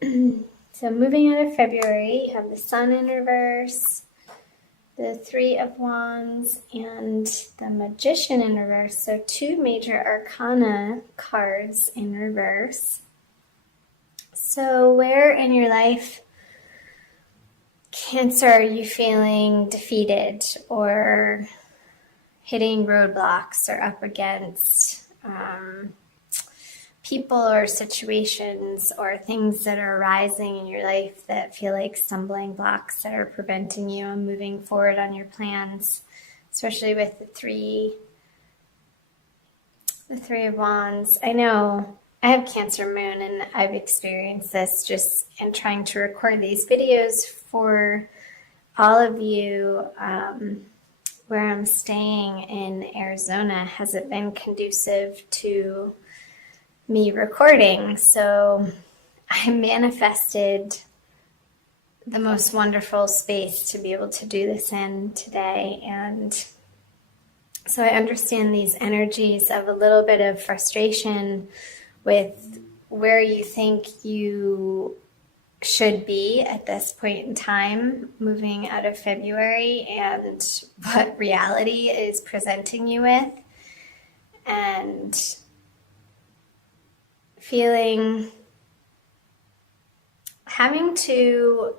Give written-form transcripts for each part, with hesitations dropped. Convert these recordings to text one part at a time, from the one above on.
So moving out of February, you have the Sun in reverse, the Three of Wands, and the Magician in reverse. So two major arcana cards in reverse. So where in your life, Cancer, are you feeling defeated or hitting roadblocks or up against people or situations or things that are arising in your life that feel like stumbling blocks that are preventing you on moving forward on your plans, especially with the three of Wands? I know I have Cancer moon, and I've experienced this just in trying to record these videos for all of you. Where I'm staying in Arizona hasn't been conducive to me recording, so I manifested the most wonderful space to be able to do this in today. And so I understand these energies of a little bit of frustration with where you think you should be at this point in time, moving out of February, and what reality is presenting you with, and having to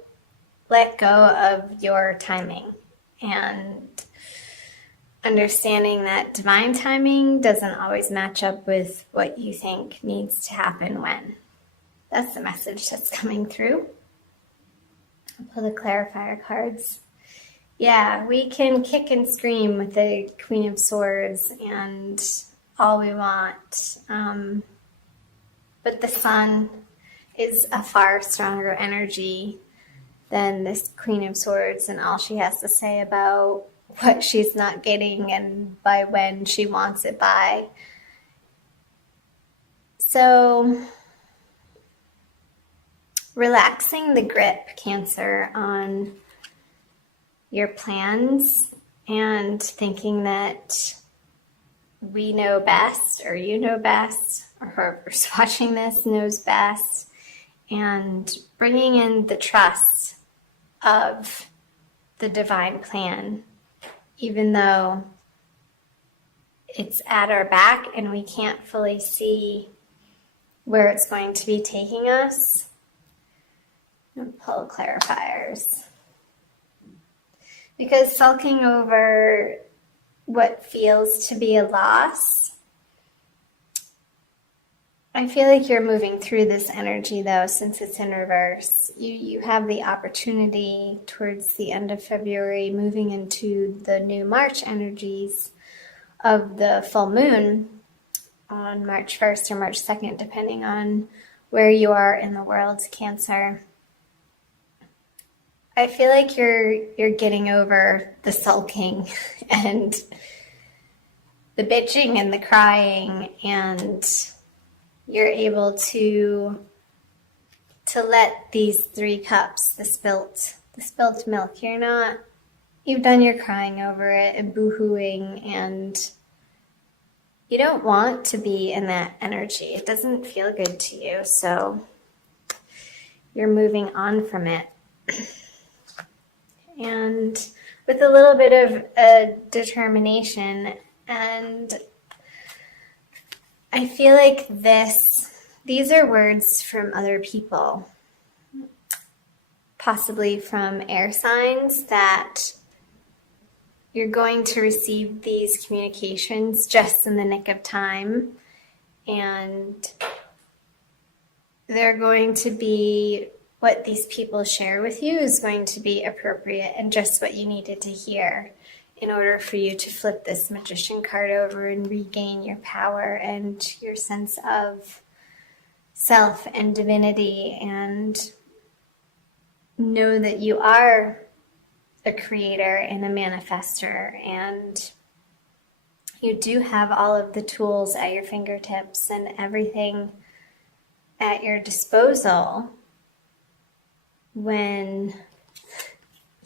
let go of your timing and understanding that divine timing doesn't always match up with what you think needs to happen when. That's the message that's coming through. I'll pull the clarifier cards. Yeah, we can kick and scream with the Queen of Swords and all we want. But the Sun is a far stronger energy than this Queen of Swords and all she has to say about what she's not getting and by when she wants it by. So relaxing the grip, Cancer, on your plans and thinking that we know best, or you know best, or whoever's watching this knows best, and bringing in the trust of the divine plan, even though it's at our back and we can't fully see where it's going to be taking us. And pull clarifiers. Because sulking over what feels to be a loss, I feel like you're moving through this energy, though, since it's in reverse. You have the opportunity towards the end of February, moving into the new March energies of the full moon on March 1st or March 2nd, depending on where you are in the world, Cancer. I feel like you're getting over the sulking and the bitching and the crying, and you're able to let these 3 cups, the spilt milk, you've done your crying over it and boo-hooing, and you don't want to be in that energy. It doesn't feel good to you, so you're moving on from it. And with a little bit of determination, and I feel like these are words from other people, possibly from air signs, that you're going to receive these communications just in the nick of time, and they're going to be, what these people share with you is going to be appropriate and just what you needed to hear in order for you to flip this Magician card over and regain your power and your sense of self and divinity, and know that you are a creator and a manifester, and you do have all of the tools at your fingertips and everything at your disposal when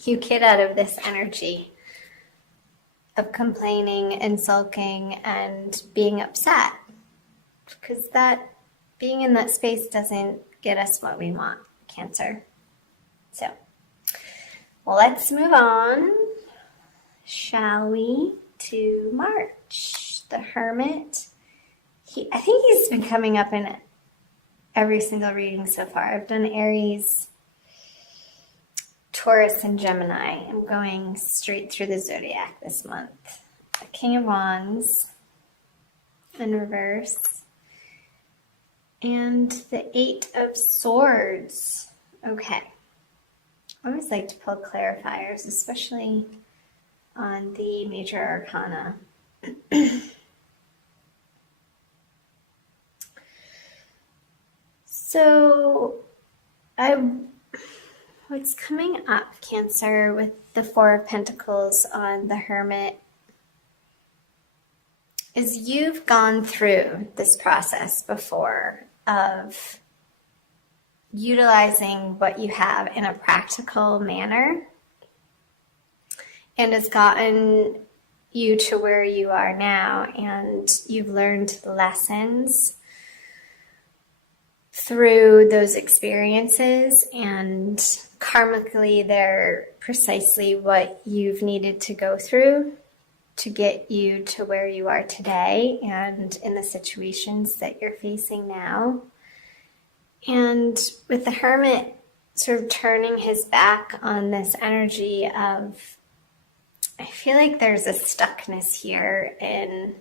you get out of this energy of complaining and sulking and being upset, because that being in that space doesn't get us what we want, Cancer. So let's move on, shall we, to March. The Hermit. I think he's been coming up in every single reading so far. I've done Aries, Taurus, and Gemini. I'm going straight through the zodiac this month. The King of Wands in reverse. And the Eight of Swords. Okay. I always like to pull clarifiers, especially on the major arcana. So, what's coming up, Cancer, with the Four of Pentacles on the Hermit is you've gone through this process before of utilizing what you have in a practical manner, and it's gotten you to where you are now, and you've learned lessons through those experiences, and karmically they're precisely what you've needed to go through to get you to where you are today and in the situations that you're facing now. And with the Hermit sort of turning his back on this energy of, I feel like there's a stuckness here in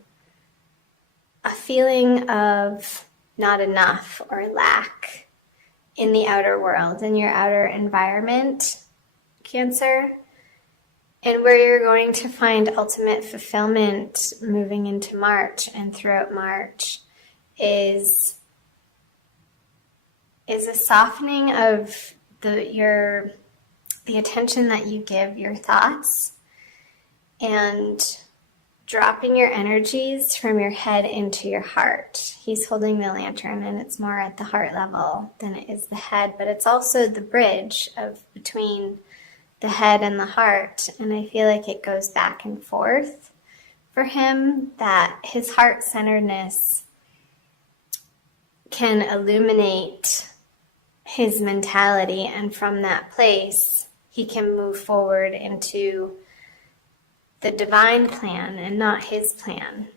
a feeling of not enough or lack in the outer world, in your outer environment, Cancer, and where you're going to find ultimate fulfillment moving into March and throughout March is a softening of the attention that you give your thoughts and dropping your energies from your head into your heart. He's holding the lantern, and it's more at the heart level than it is the head, but it's also the bridge between the head and the heart, and I feel like it goes back and forth for him, that his heart-centeredness can illuminate his mentality, and from that place he can move forward into the divine plan and not his plan,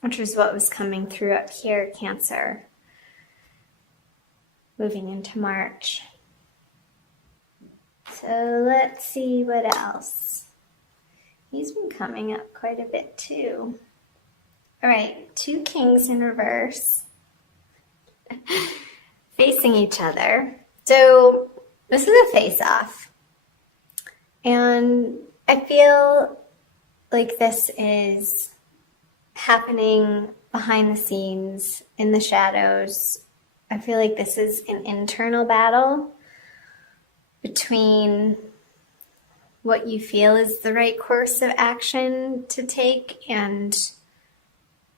which is what was coming through up here, Cancer, moving into March. So let's see what else. He's been coming up quite a bit too. All right, two kings in reverse facing each other. So this is a face-off. And I feel like this is happening behind the scenes, in the shadows. I feel like this is an internal battle between what you feel is the right course of action to take and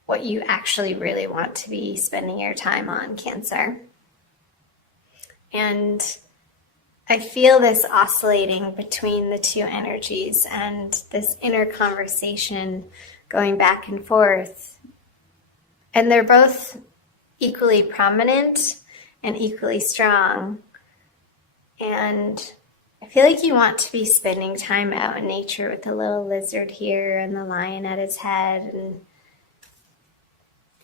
what you actually really want to be spending your time on, Cancer. And I feel this oscillating between the two energies and this inner conversation going back and forth. And they're both equally prominent and equally strong. And I feel like you want to be spending time out in nature with the little lizard here and the lion at his head. And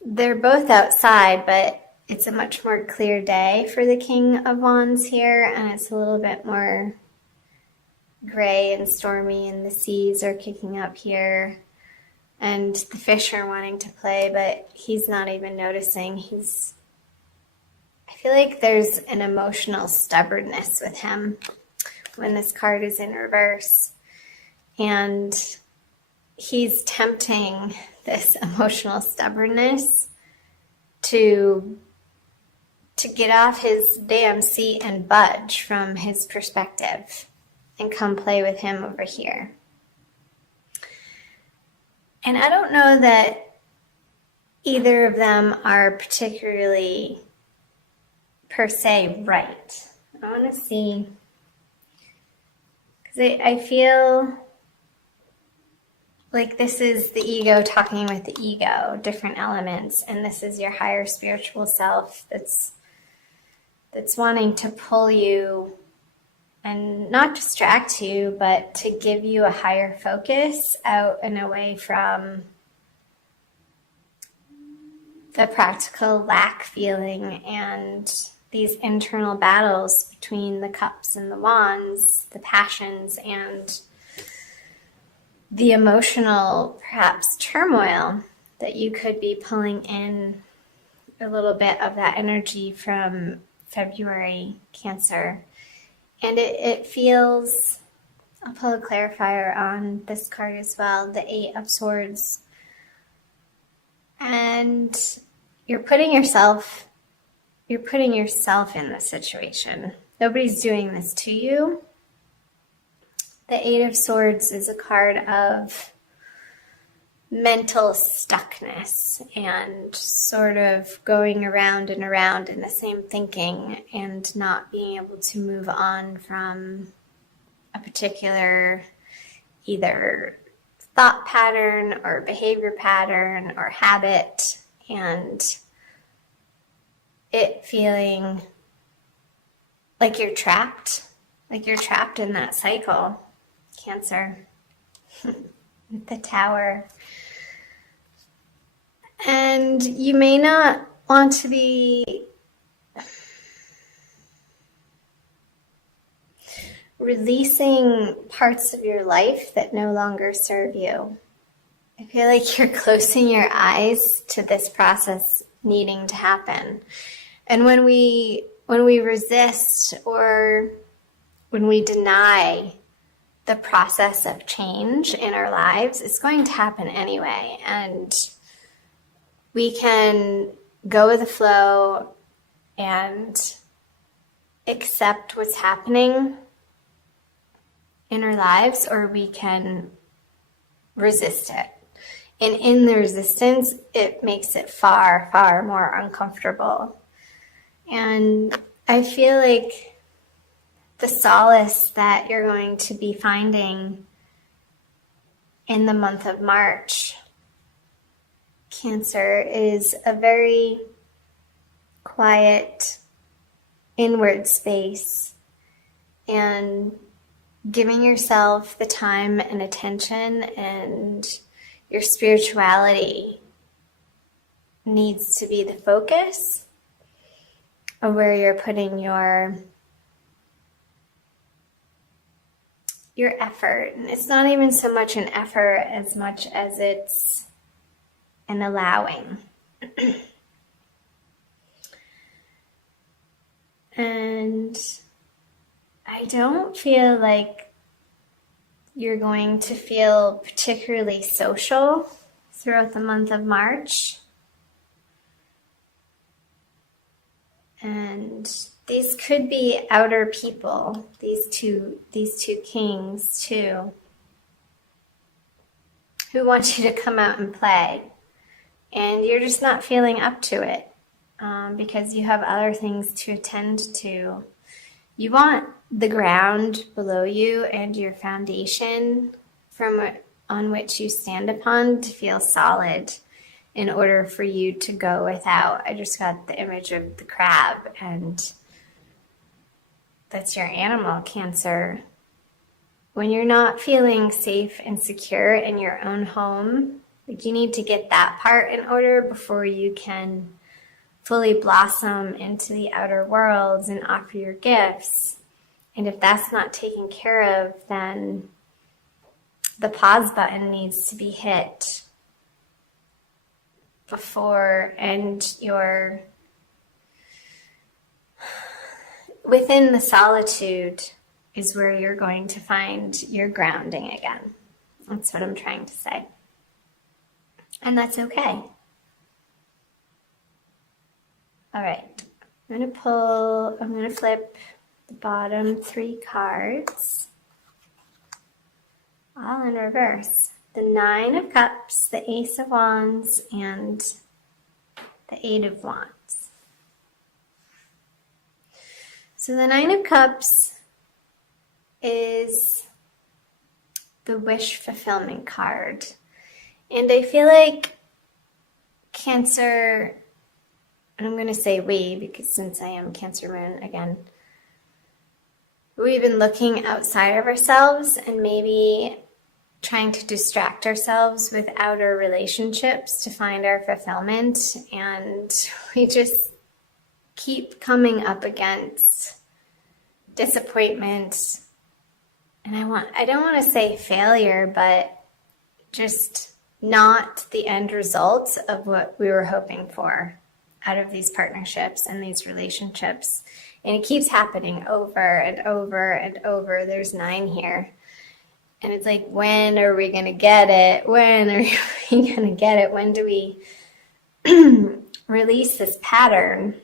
they're both outside, but it's a much more clear day for the King of Wands here, and it's a little bit more gray and stormy, and the seas are kicking up here, and the fish are wanting to play, but he's not even noticing. I feel like there's an emotional stubbornness with him when this card is in reverse, and he's tempting this emotional stubbornness to get off his damn seat and budge from his perspective and come play with him over here. And I don't know that either of them are particularly per se right. I want to see, because I feel like this is the ego talking with the ego, different elements, and this is your higher spiritual self that's that's wanting to pull you and not distract you, but to give you a higher focus out and away from the practical lack feeling and these internal battles between the cups and the wands, the passions and the emotional, perhaps, turmoil that you could be pulling in a little bit of that energy from February, Cancer. And it feels, I'll pull a clarifier on this card as well, the Eight of Swords. And you're putting yourself in this situation. Nobody's doing this to you. The Eight of Swords is a card of mental stuckness and sort of going around and around in the same thinking and not being able to move on from a particular either thought pattern or behavior pattern or habit, and it feeling like you're trapped in that cycle, Cancer. The Tower. And you may not want to be releasing parts of your life that no longer serve you. I feel like you're closing your eyes to this process needing to happen. And when we resist or when we deny the process of change in our lives, it's going to happen anyway. And we can go with the flow and accept what's happening in our lives, or we can resist it. And in the resistance, it makes it far, far more uncomfortable. And I feel like the solace that you're going to be finding in the month of March, Cancer, is a very quiet inward space and giving yourself the time and attention, and your spirituality needs to be the focus of where you're putting your effort. And it's not even so much an effort as much as it's an allowing. And I don't feel like you're going to feel particularly social throughout the month of March. And these could be outer people, these two kings too, who want you to come out and play. And you're just not feeling up to it because you have other things to attend to. You want the ground below you and your foundation on which you stand upon to feel solid in order for you to go without. I just got the image of the crab, and that's your animal, Cancer. When you're not feeling safe and secure in your own home, like, you need to get that part in order before you can fully blossom into the outer worlds and offer your gifts. And if that's not taken care of, then the pause button needs to be hit before, and you're within the solitude is where you're going to find your grounding again. That's what I'm trying to say. And that's okay. All right, I'm going to flip the bottom 3 cards, all in reverse. The 9 of Cups, the Ace of Wands, and the 8 of Wands. So the 9 of Cups is the wish fulfillment card. And I feel like Cancer, and I'm going to say we because since I am Cancer Moon again, we've been looking outside of ourselves and maybe trying to distract ourselves with outer relationships to find our fulfillment, and we just keep coming up against disappointment. And I don't want to say failure, but just not the end result of what we were hoping for out of these partnerships and these relationships. And it keeps happening over and over and over. There's 9 here. And it's like, when are we going to get it? When are we going to get it? When do we release this pattern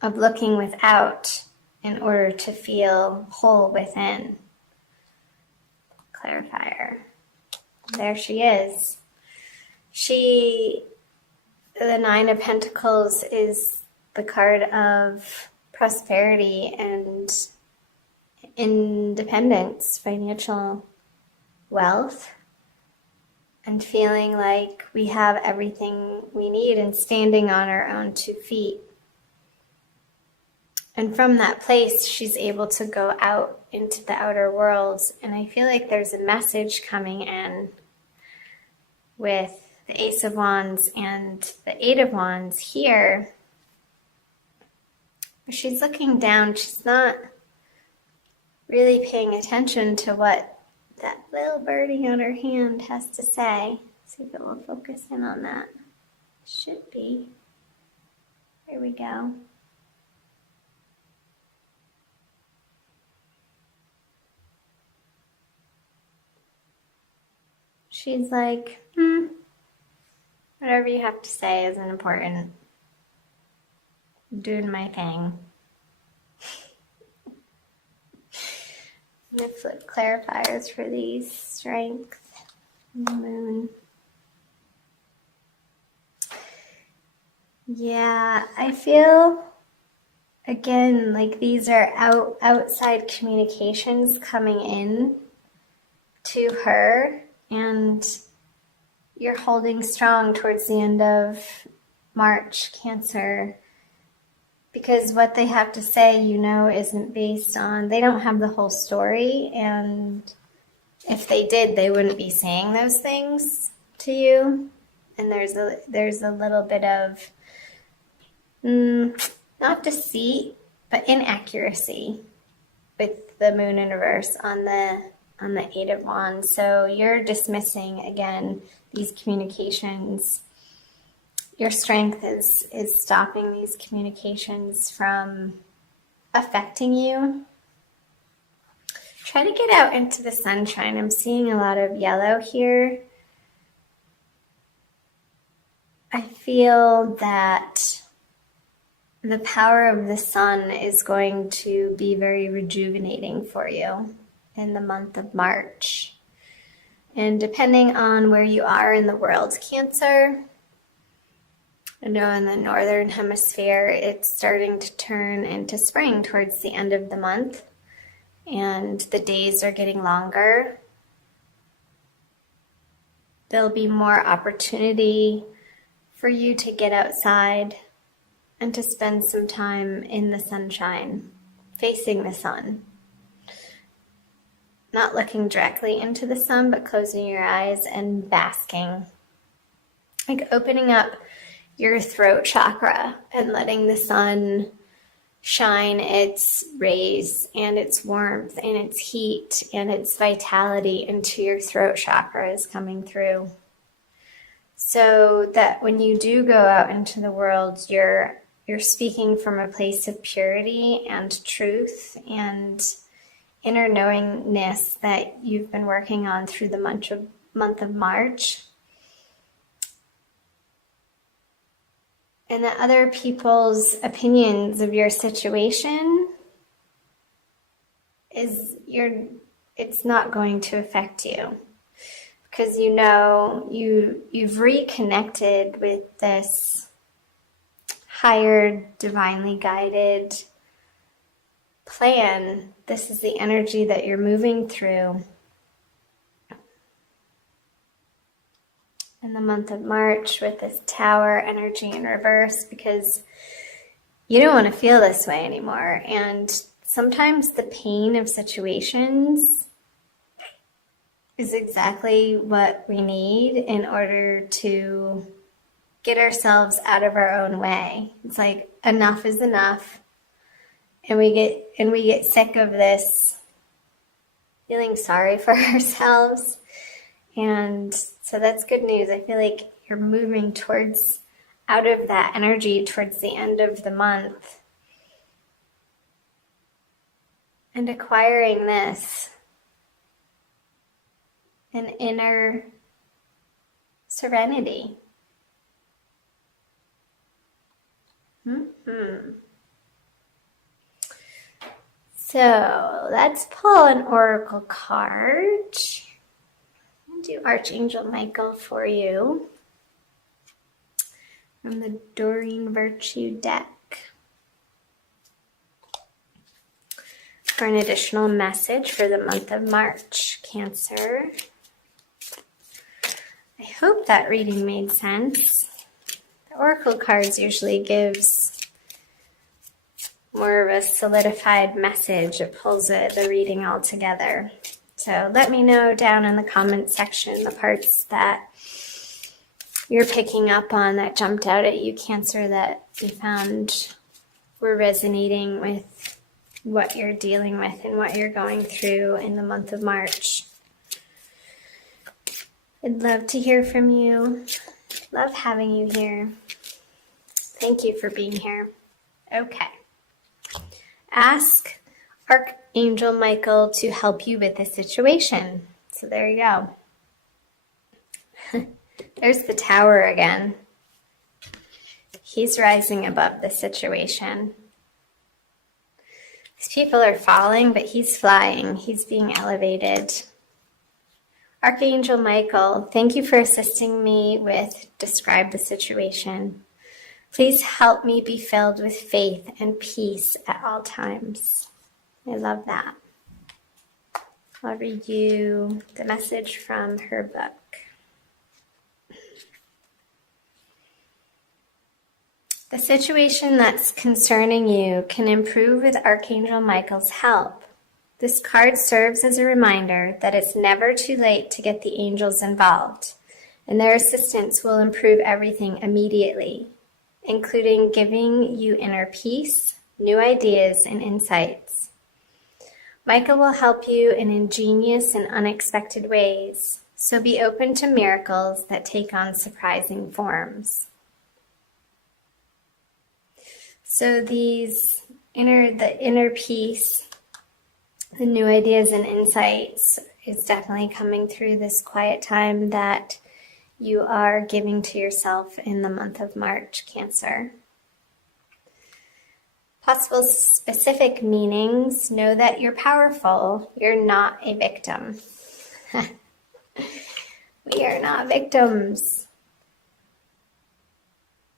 of looking without in order to feel whole within? Clarifier. There she is. The 9 of Pentacles is the card of prosperity and independence, financial wealth, and feeling like we have everything we need and standing on our own 2 feet. And from that place, she's able to go out into the outer worlds. And I feel like there's a message coming in with the Ace of Wands and the 8 of Wands here. She's looking down. She's not really paying attention to what that little birdie on her hand has to say. See if it will focus in on that. Should be. There we go. She's like, whatever you have to say isn't important. I'm doing my thing. I'm going to flip clarifiers for these. Strength, Moon. Yeah, I feel, again, like these are outside communications coming in to her, and you're holding strong towards the end of March, Cancer, because what they have to say, isn't based on, they don't have the whole story, and if they did, they wouldn't be saying those things to you. And there's a little bit of, not deceit, but inaccuracy with the Moon in reverse on the 8 of Wands. So you're dismissing, again, these communications. Your strength is stopping these communications from affecting you. Try to get out into the sunshine. I'm seeing a lot of yellow here. I feel that the power of the sun is going to be very rejuvenating for you in the month of March. And depending on where you are in the world, Cancer, I know in the northern hemisphere, it's starting to turn into spring towards the end of the month, and the days are getting longer. There'll be more opportunity for you to get outside and to spend some time in the sunshine, facing the sun. Not looking directly into the sun, but closing your eyes and basking. Like opening up your throat chakra and letting the sun shine its rays and its warmth and its heat and its vitality into your throat chakra is coming through. So that when you do go out into the world, you're speaking from a place of purity and truth and inner knowingness that you've been working on through the month of March. And that other people's opinions of your situation it's not going to affect you. Because you've reconnected with this higher, divinely guided plan. This is the energy that you're moving through. in the month of March with this Tower energy in reverse, because you don't want to feel this way anymore. And sometimes the pain of situations is exactly what we need in order to get ourselves out of our own way. It's like enough is enough. And we get sick of this feeling sorry for ourselves. And so that's good news. I feel like you're moving out of that energy towards the end of the month and acquiring an inner serenity. So let's pull an oracle card. I'll do Archangel Michael for you from the Doreen Virtue deck for an additional message for the month of March, Cancer. I hope that reading made sense. The oracle cards usually gives more of a solidified message. It pulls the reading all together. So let me know down in the comment section the parts that you're picking up on that jumped out at you, Cancer, that you found were resonating with what you're dealing with and what you're going through in the month of March. I'd love to hear from you. Love having you here. Thank you for being here. Okay. Ask Archangel Michael to help you with this situation. So there you go. There's the Tower again. He's rising above the situation. These people are falling, but he's flying. He's being elevated. Archangel Michael, thank you for assisting me with describe the situation. Please help me be filled with faith and peace at all times. I love that. I'll read you the message from her book. The situation that's concerning you can improve with Archangel Michael's help. This card serves as a reminder that it's never too late to get the angels involved, and their assistance will improve everything immediately, including giving you inner peace, new ideas, and insights. Michael will help you in ingenious and unexpected ways, so be open to miracles that take on surprising forms. So the inner peace, the new ideas and insights is definitely coming through this quiet time that you are giving to yourself in the month of March, Cancer. Possible specific meanings: know that you're powerful. You're not a victim. We are not victims.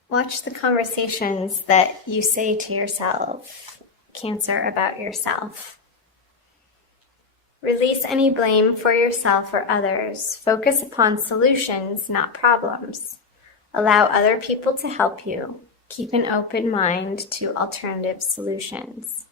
Watch the conversations that you say to yourself, Cancer, about yourself. Release any blame for yourself or others. Focus upon solutions, not problems. Allow other people to help you. Keep an open mind to alternative solutions.